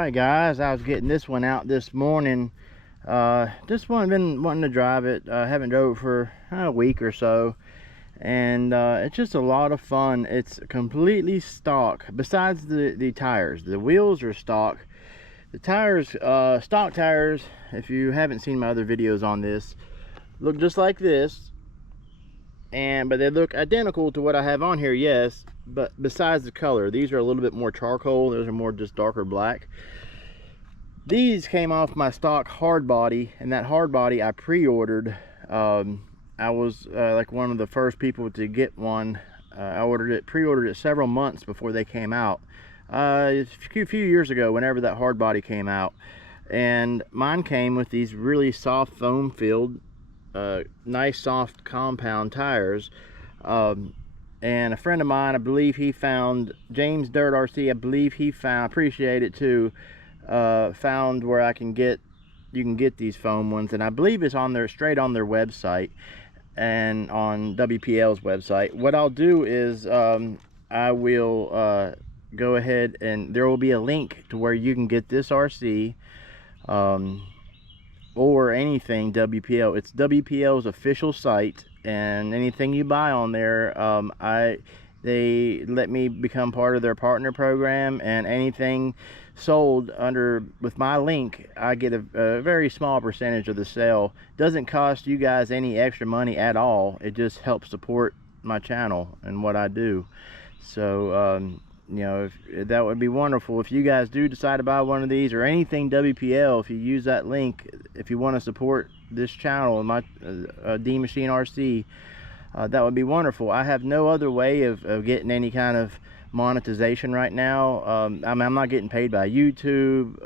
Alright guys, I was getting this one out this morning. This one I've been wanting to drive it. I haven't drove it for a week or so, and it's just a lot of fun. It's completely stock besides the tires. The wheels are stock. The tires, stock tires, if you haven't seen my other videos on this, look just like this, but they look identical to what I have on here, yes, but besides the color, these are a little bit more charcoal. Those are more just darker black. These came off my stock hard body, and that hard body I pre-ordered. I was like one of the first people to get one. I pre-ordered it several months before they came out, a few years ago, whenever that hard body came out. And mine came with these really soft foam filled nice soft compound tires, and a friend of mine, I believe he found, James Dirt RC, I believe he found, I appreciate it too, found where you can get these foam ones, and I believe it's on straight on their website and on WPL's website. What I'll do is I will go ahead, and there will be a link to where you can get this RC or anything WPL. It's WPL's official site, and anything you buy on there, they let me become part of their partner program, and anything sold with my link, I get a very small percentage of the sale. Doesn't cost you guys any extra money at all. It just helps support my channel and what I do. So you know, that would be wonderful if you guys do decide to buy one of these or anything WPL. If you use that link, if you want to support this channel, my D Machine RC, that would be wonderful. I have no other way of getting any kind of monetization right now. I'm not getting paid by YouTube.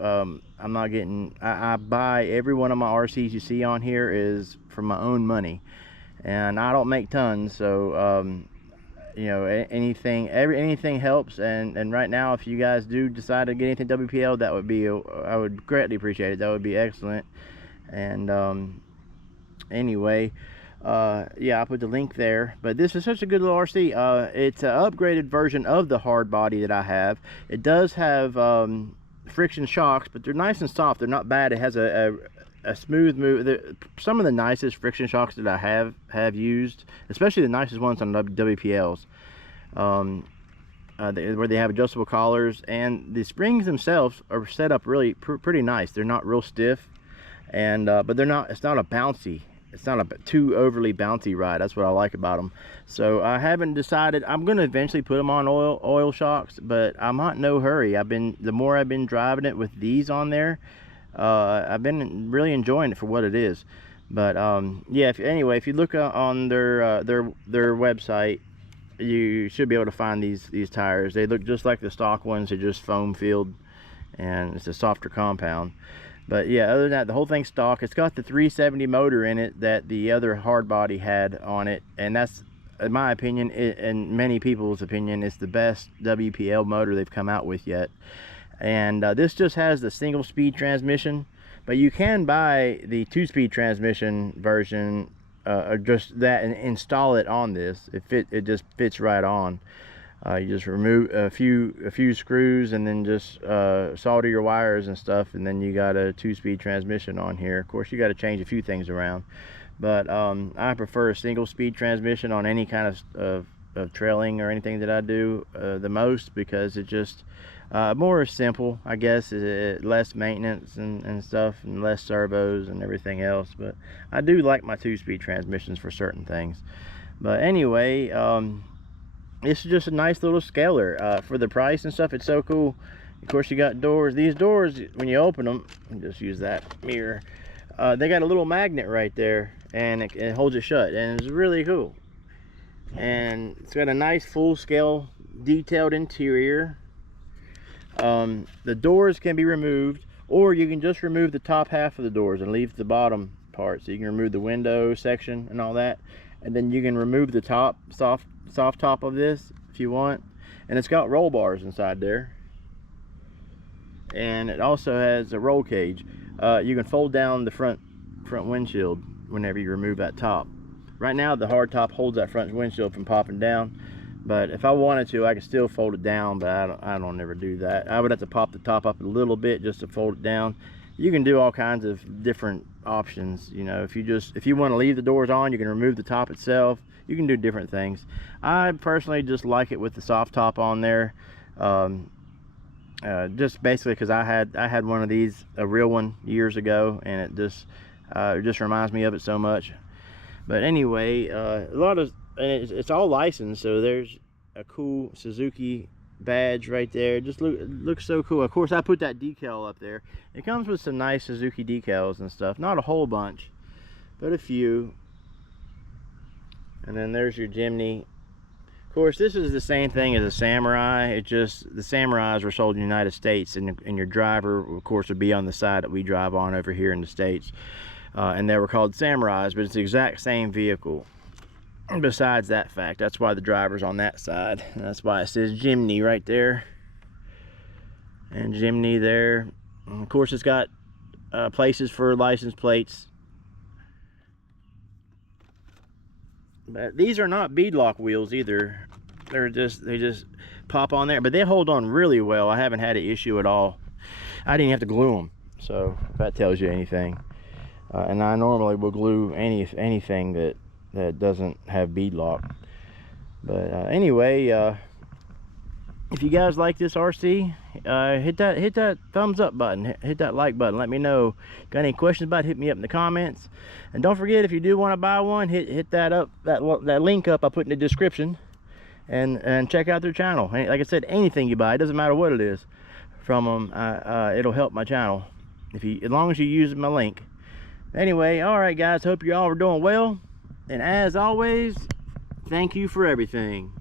I'm not getting, I buy every one of my RCs you see on here is from my own money, and I don't make tons, so you know, anything helps. And right now, if you guys do decide to get anything WPL, that would be I would greatly appreciate it. That would be excellent. And anyway, yeah, I'll put the link there. But this is such a good little RC. It's an upgraded version of the hard body that I have. It does have friction shocks, but they're nice and soft. They're not bad. It has a smooth move. Some of the nicest friction shocks that I have used, especially the nicest ones on WPLs, where they have adjustable collars, and the springs themselves are set up really pretty nice. They're not real stiff, and but they're not. It's not a bouncy. It's not a too overly bouncy ride. That's what I like about them. So I haven't decided. I'm going to eventually put them on oil shocks, but I'm not in no hurry. The more I've been driving it with these on there, I've been really enjoying it for what it is. But yeah, anyway, if you look on their website, you should be able to find these tires. They look just like the stock ones. They're just foam filled, and it's a softer compound. But yeah, other than that, the whole thing's stock. It's got the 370 motor in it that the other hard body had on it, and that's, in my opinion, and many people's opinion, it's the best WPL motor they've come out with yet. And this just has the single speed transmission, but you can buy the 2-speed transmission version, or just that, and install it on this. It just fits right on. You just remove a few screws, and then just solder your wires and stuff, and then you got a 2-speed transmission on here. Of course, you got to change a few things around, but I prefer a single speed transmission on any kind of trailing or anything that I do the most, because it just more simple, I guess. Less maintenance and stuff, and less servos and everything else. But I do like my 2-speed transmissions for certain things. But anyway, it's just a nice little scaler for the price and stuff. It's so cool. Of course, you got doors. These doors, when you open them, just use that mirror, they got a little magnet right there, and it holds it shut, and it's really cool. And it's got a nice full scale detailed interior. The doors can be removed, or you can just remove the top half of the doors and leave the bottom part. So you can remove the window section and all that, and then you can remove the top, soft top of this if you want. And it's got roll bars inside there, and it also has a roll cage. You can fold down the front windshield whenever you remove that top. Right now, the hard top holds that front windshield from popping down, But if I wanted to, I could still fold it down, but I don't ever do that. I would have to pop the top up a little bit just to fold it down. You can do all kinds of different options, you know. If you want to leave the doors on, you can remove the top itself. You can do different things. I personally just like it with the soft top on there, just basically because I had one of these, a real one, years ago, and it just reminds me of it so much. But anyway, and it's all licensed, so there's a cool Suzuki badge right there. Just looks so cool. Of course, I put that decal up there. It comes with some nice Suzuki decals and stuff, not a whole bunch, but a few. And then there's your Jimny. Of course, this is the same thing as a Samurai. It just, the Samurais were sold in the United States, and your driver, of course, would be on the side that we drive on over here in the States, and they were called Samurais, but it's the exact same vehicle. Besides that fact, that's why the driver's on that side, and that's why it says Jimny right there, and Jimny there. And of course, it's got places for license plates. But these are not beadlock wheels either. They just pop on there, but they hold on really well. I haven't had an issue at all. I didn't have to glue them, so if that tells you anything. And I normally will glue anything that doesn't have beadlock. But anyway, if you guys like this RC, hit that thumbs up button, hit that like button. Let me know. Got any questions about it, hit me up in the comments. And don't forget, if you do want to buy one, hit that link up I put in the description, and check out their channel. Like I said, anything you buy, it doesn't matter what it is from them, it'll help my channel as long as you use my link. Anyway, all right guys, hope you all are doing well. And as always, thank you for everything.